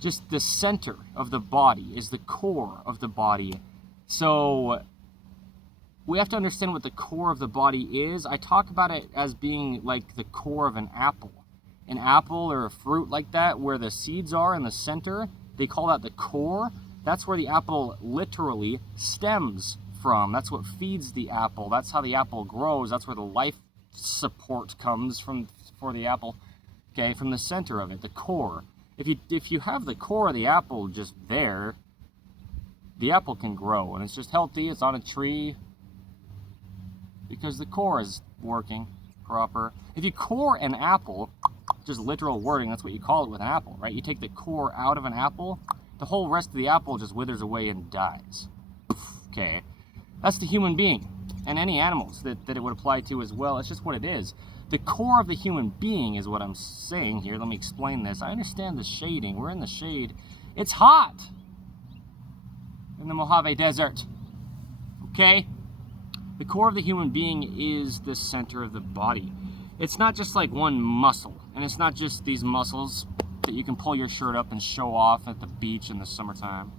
just the center of the body, is the core of the body. So we have to understand what the core of the body is. I talk about it as being like the core of an apple. An apple or a fruit like that, where the seeds are in the center, they call that the core. That's where the apple literally stems from. That's what feeds the apple. That's how the apple grows. That's where the life support comes from for the apple. Okay, from the center of it, the core. If you have the core of the apple just there, the apple can grow, and it's just healthy. It's on a tree because the core is working proper. If you core an apple, just literal wording, that's what you call it with an apple, right? You take the core out of an apple, the whole rest of the apple just withers away and dies. Okay, that's the human being, and any animals that it would apply to as well. It's just what it is. The core of the human being is what I'm saying here. Let me explain this. I understand the shading. We're in the shade. It's hot in the Mojave Desert. Okay? The core of the human being is the center of the body. It's not just like one muscle, and it's not just these muscles that you can pull your shirt up and show off at the beach in the summertime.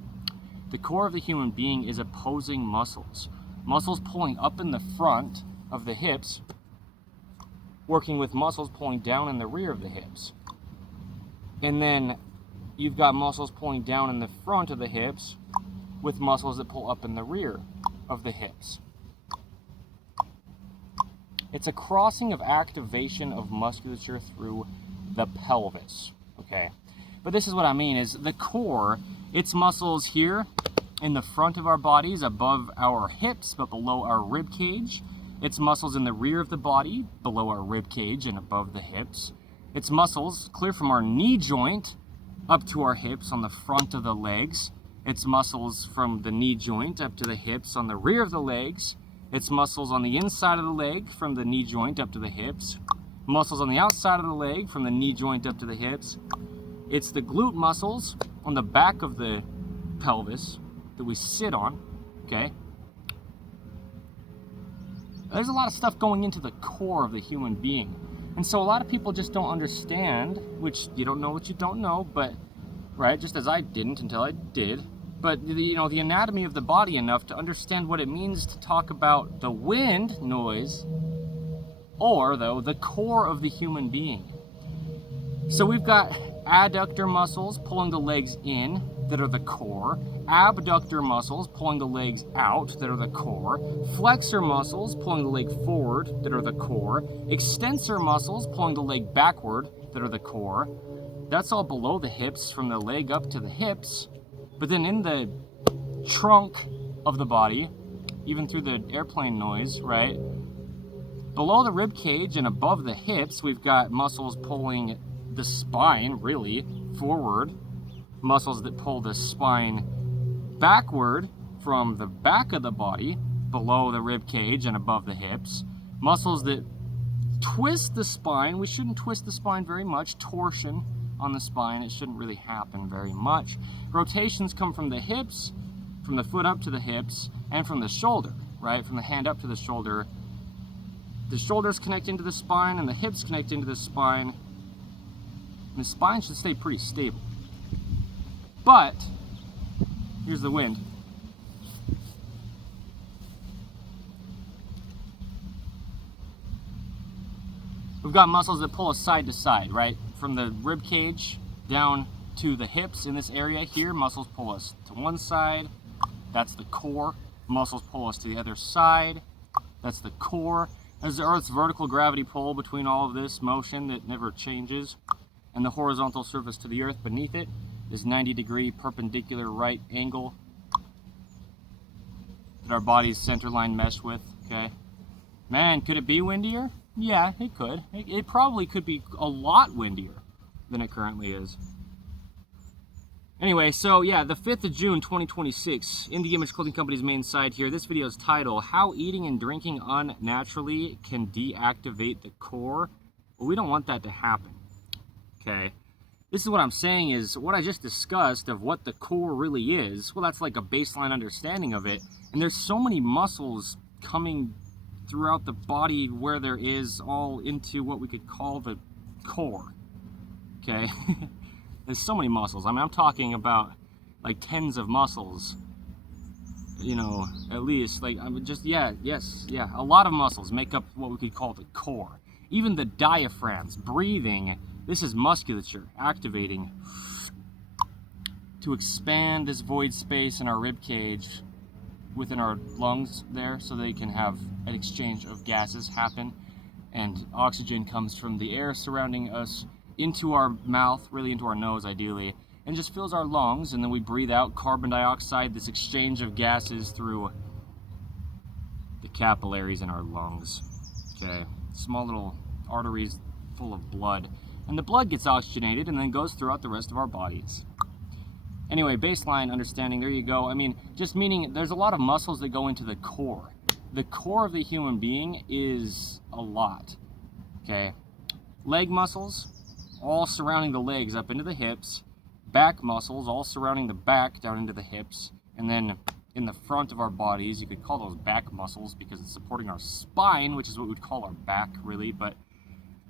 The core of the human being is opposing muscles. Muscles pulling up in the front of the hips, working with muscles pulling down in the rear of the hips. And then you've got muscles pulling down in the front of the hips with muscles that pull up in the rear of the hips. It's a crossing of activation of musculature through the pelvis, okay? But this is what I mean, is the core, it's muscles here in the front of our bodies, above our hips, but below our rib cage. It's muscles in the rear of the body, below our rib cage and above the hips. It's muscles clear from our knee joint up to our hips on the front of the legs. It's muscles from the knee joint up to the hips on the rear of the legs. It's muscles on the inside of the leg from the knee joint up to the hips. Muscles on the outside of the leg from the knee joint up to the hips. It's the glute muscles on the back of the pelvis that we sit on, okay? There's a lot of stuff going into the core of the human being. And so a lot of people just don't understand, which you don't know what you don't know, but, right, just as I didn't until I did, but, you know, the anatomy of the body enough to understand what it means to talk about the wind noise, or, though, the core of the human being. So we've got adductor muscles pulling the legs in that are the core, abductor muscles pulling the legs out that are the core, flexor muscles pulling the leg forward that are the core, extensor muscles pulling the leg backward that are the core. That's all below the hips, from the leg up to the hips. But then in the trunk of the body, even through the airplane noise, right? Below the rib cage and above the hips, we've got muscles pulling the spine, really, forward. Muscles that pull the spine backward from the back of the body, below the rib cage and above the hips. Muscles that twist the spine. We shouldn't twist the spine very much. Torsion on the spine, it shouldn't really happen very much. Rotations come from the hips, from the foot up to the hips, and from the shoulder, right? From the hand up to the shoulder. The shoulders connect into the spine, and the hips connect into the spine. And the spine should stay pretty stable. But, here's the wind. We've got muscles that pull us side to side, right? From the rib cage down to the hips in this area here, muscles pull us to one side. That's the core. Muscles pull us to the other side. That's the core. There's the Earth's vertical gravity pull between all of this motion that never changes. And the horizontal surface to the Earth beneath it is 90-degree perpendicular right angle that our body's center line mesh with, okay? Man, could it be windier? Yeah, it could. It probably could be a lot windier than it currently is. Anyway, so yeah, the 5th of June, 2026, in the Image Clothing Company's main site here, this video's title, How Eating and Drinking Unnaturally Can Deactivate the Core. Well, we don't want that to happen, okay? This is what I'm saying is, what I just discussed of what the core really is, well, that's like a baseline understanding of it. And there's so many muscles coming throughout the body where there is all into what we could call the core, okay? There's so many muscles. I mean, I'm talking about like tens of muscles, you know, at least. Like, I'm just, yeah, a lot of muscles make up what we could call the core. Even the diaphragms, breathing, this is musculature activating to expand this void space in our rib cage within our lungs there, so they can have an exchange of gases happen, and oxygen comes from the air surrounding us into our mouth, really into our nose ideally, and just fills our lungs, and then we breathe out carbon dioxide, this exchange of gases through the capillaries in our lungs. Okay, small little arteries full of blood, and the blood gets oxygenated and then goes throughout the rest of our bodies. Anyway, baseline understanding, there you go. I mean, just meaning there's a lot of muscles that go into the core. The core of the human being is a lot, okay? Leg muscles, all surrounding the legs up into the hips. Back muscles, all surrounding the back down into the hips. And then in the front of our bodies, you could call those back muscles because it's supporting our spine, which is what we'd call our back, really. But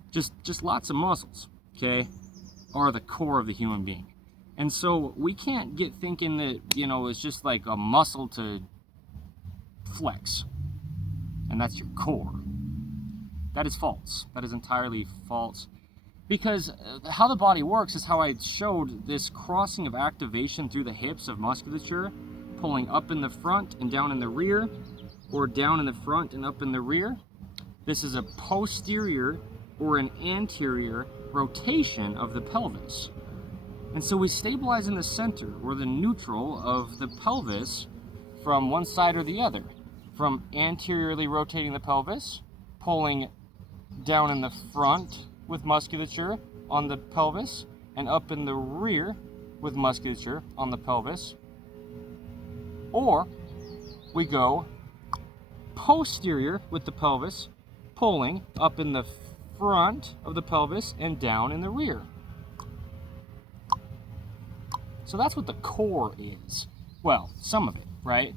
just lots of muscles, okay, are the core of the human being. And so we can't get thinking that, you know, it's just like a muscle to flex, and that's your core. That is false. That is entirely false. Because how the body works is how I showed this crossing of activation through the hips of musculature, pulling up in the front and down in the rear, or down in the front and up in the rear. This is a posterior or an anterior rotation of the pelvis. And so we stabilize in the center, or the neutral of the pelvis, from one side or the other. From anteriorly rotating the pelvis, pulling down in the front with musculature on the pelvis, and up in the rear with musculature on the pelvis. Or we go posterior with the pelvis, pulling up in the front of the pelvis and down in the rear. So that's what the core is. Well, some of it, right?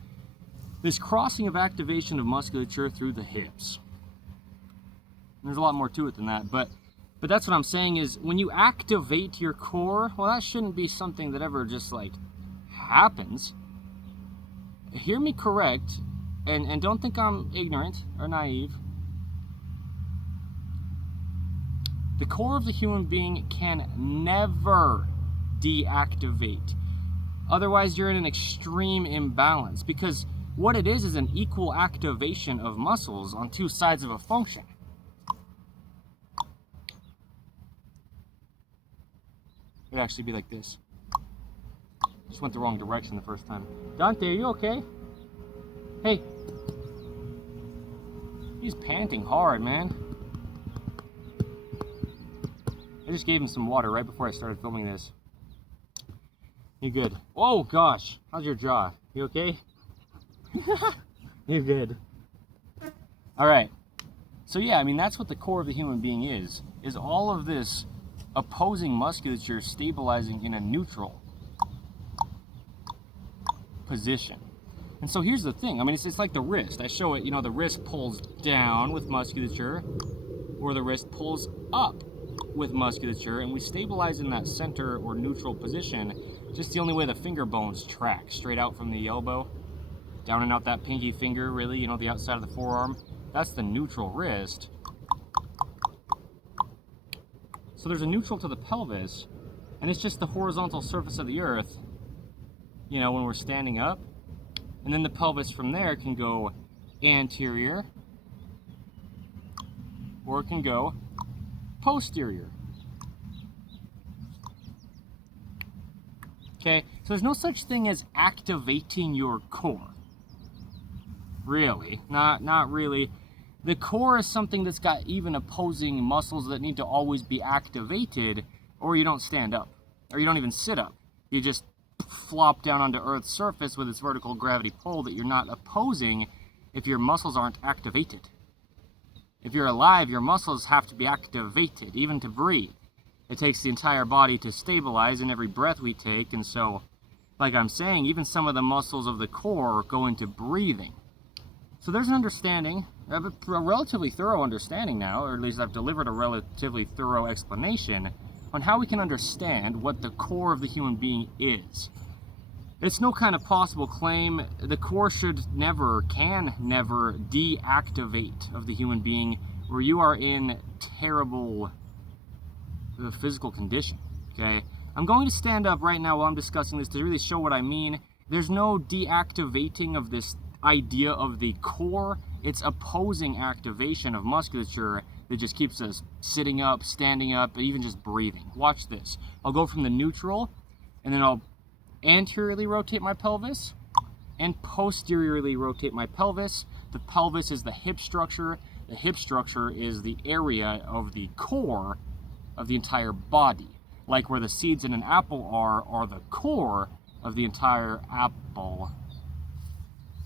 This crossing of activation of musculature through the hips. There's a lot more to it than that, but that's what I'm saying is when you activate your core, well, that shouldn't be something that ever just like happens. Hear me correct, and don't think I'm ignorant or naive. The core of the human being can never deactivate. Otherwise, you're in an extreme imbalance, because what it is an equal activation of muscles on two sides of a function. It'd actually be like this. Just went the wrong direction the first time. Dante, are you okay? Hey. He's panting hard, man. I just gave him some water right before I started filming this. You good? Oh gosh, how's your jaw? You okay? You're good. All right. So yeah, I mean, that's what the core of the human being is all of this opposing musculature stabilizing in a neutral position. And so here's the thing. I mean, it's like the wrist. I show it, you know, the wrist pulls down with musculature, or the wrist pulls up with musculature, and we stabilize in that center or neutral position. Just the only way the finger bones track, straight out from the elbow, down and out that pinky finger, really, you know, the outside of the forearm. That's the neutral wrist. So there's a neutral to the pelvis, and it's just the horizontal surface of the earth, you know, when we're standing up. And then the pelvis from there can go anterior, or it can go posterior. Okay, so there's no such thing as activating your core. Really, not really. The core is something that's got even opposing muscles that need to always be activated, or you don't stand up, or you don't even sit up. You just flop down onto Earth's surface with its vertical gravity pull that you're not opposing if your muscles aren't activated. If you're alive, your muscles have to be activated, even to breathe. It takes the entire body to stabilize in every breath we take, and so, like I'm saying, even some of the muscles of the core go into breathing. So there's an understanding, I have a relatively thorough understanding now, or at least I've delivered a relatively thorough explanation on how we can understand what the core of the human being is. It's no kind of possible claim. The core should never, can never deactivate of the human being where you are in terrible physical condition, okay? I'm going to stand up right now while I'm discussing this to really show what I mean. There's no deactivating of this idea of the core. It's opposing activation of musculature that just keeps us sitting up, standing up, even just breathing. Watch this. I'll go from the neutral, and then I'll anteriorly rotate my pelvis and posteriorly rotate my pelvis. The pelvis is the hip structure. The hip structure is the area of the core of the entire body. Like where the seeds in an apple are the core of the entire apple.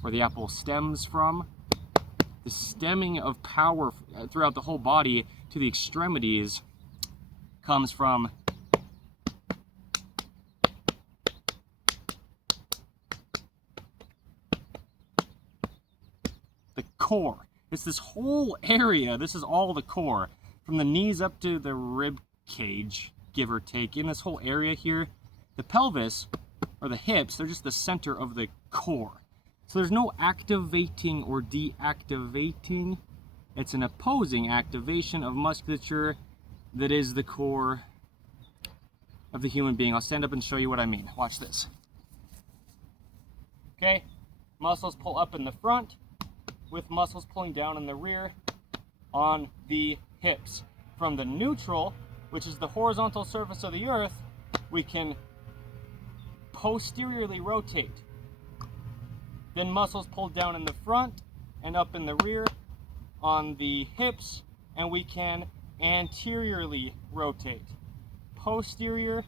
Where the apple stems from. The stemming of power throughout the whole body to the extremities comes from the core. It's this whole area. This is all the core. From the knees up to the rib cage, give or take. In this whole area here, the pelvis, or the hips, they're just the center of the core. So there's no activating or deactivating. It's an opposing activation of musculature that is the core of the human being. I'll stand up and show you what I mean. Watch this. Okay, muscles pull up in the front, with muscles pulling down in the rear on the hips. From the neutral, which is the horizontal surface of the earth, we can posteriorly rotate. Then muscles pull down in the front and up in the rear on the hips, and we can anteriorly rotate. Posterior,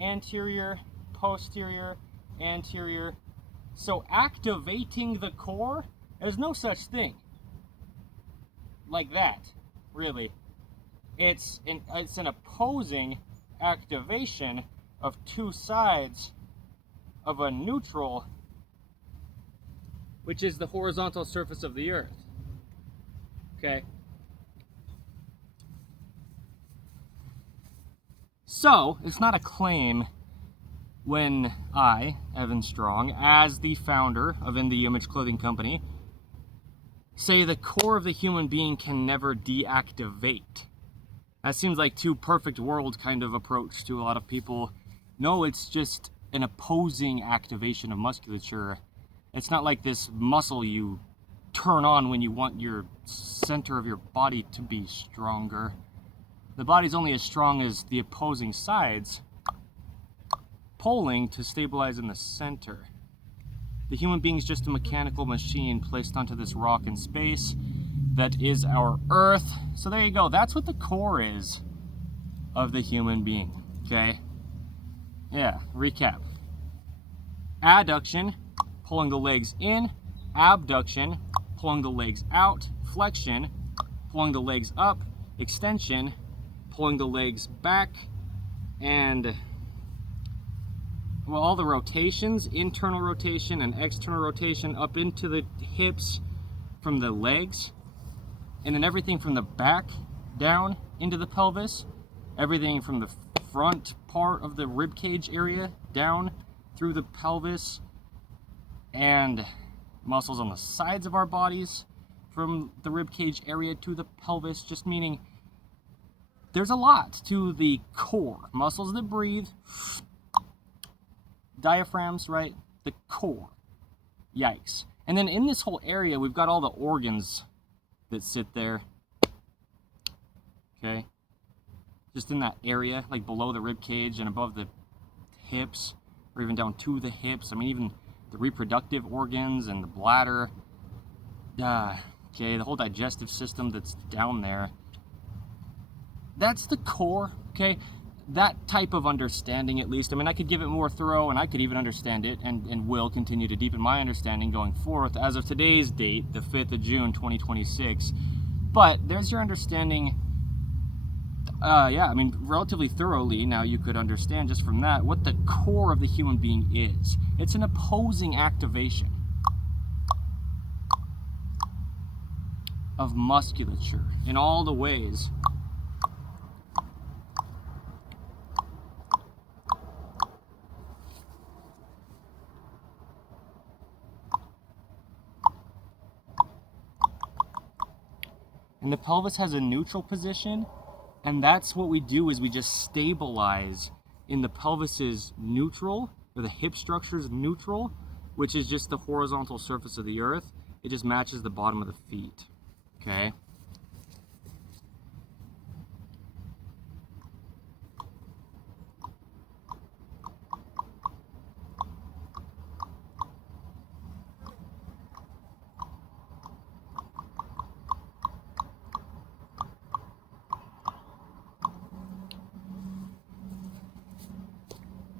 anterior, posterior, anterior. So activating the core, there's no such thing like that, really. It's an opposing activation of two sides of a neutral, which is the horizontal surface of the earth. Okay? So, it's not a claim when I, Evan Strong, as the founder of In the Image Clothing Company, say the core of the human being can never deactivate. That seems like too perfect world kind of approach to a lot of people. No, it's just an opposing activation of musculature. It's not like this muscle you turn on when you want your center of your body to be stronger. The body's only as strong as the opposing sides pulling to stabilize in the center. The human being is just a mechanical machine placed onto this rock in space that is our Earth. So there you go. That's what the core is of the human being. Okay? Yeah, recap. Adduction, pulling the legs in. Abduction, pulling the legs out. Flexion, pulling the legs up. Extension, pulling the legs back. And well, all the rotations, internal rotation and external rotation up into the hips from the legs, and then everything from the back down into the pelvis, everything from the front part of the rib cage area down through the pelvis, and muscles on the sides of our bodies from the rib cage area to the pelvis, just meaning there's a lot to the core. Muscles that breathe, diaphragms, right? The core. Yikes. And then in this whole area, we've got all the organs that sit there. Okay? Just in that area, like below the rib cage and above the hips, or even down to the hips. I mean, even the reproductive organs and the bladder. Okay, the whole digestive system that's down there. That's the core, okay? That type of understanding, at least. I mean, I could give it more thorough, and I could even understand it, and will continue to deepen my understanding going forth as of today's date, the 5th of June, 2026. But there's your understanding. Yeah, I mean, relatively thoroughly now you could understand just from that what the core of the human being is. It's an opposing activation of musculature in all the ways And the pelvis has a neutral position, and that's what we do is we just stabilize in the pelvis's neutral, or the hip structure's neutral, which is just the horizontal surface of the earth. It just matches the bottom of the feet, okay?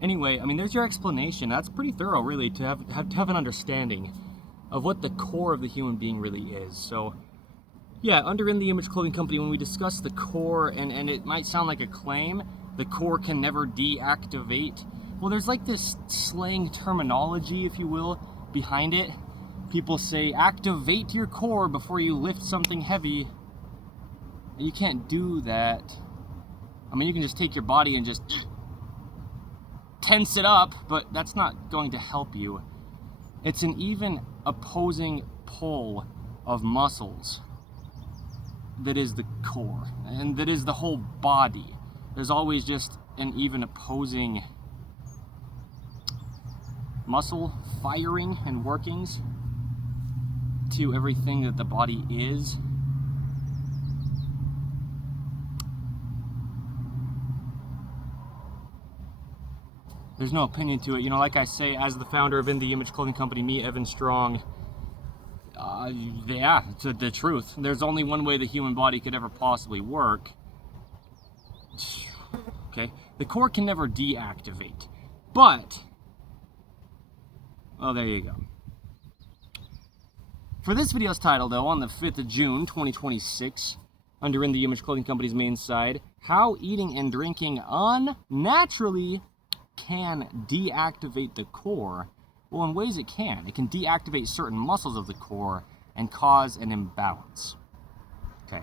Anyway, I mean, there's your explanation. That's pretty thorough, really, to have an understanding of what the core of the human being really is. So, yeah, under In the Image Clothing Company, when we discuss the core, and it might sound like a claim, the core can never deactivate. Well, there's like this slang terminology, if you will, behind it. People say, activate your core before you lift something heavy. And you can't do that. I mean, you can just take your body and just tense it up, but that's not going to help you. It's an even opposing pull of muscles that is the core, and that is the whole body. There's always just an even opposing muscle firing and workings to everything that the body is. There's no opinion to it. You know, like I say, as the founder of In the Image Clothing Company, me, Evan Strong, yeah, it's the truth. There's only one way the human body could ever possibly work. Okay? The core can never deactivate. But, well, there you go. For this video's title, though, on the 5th of June, 2026, under In the Image Clothing Company's main side, how eating and drinking unnaturally can deactivate the core. Well, in ways it can. It can deactivate certain muscles of the core and cause an imbalance. Okay.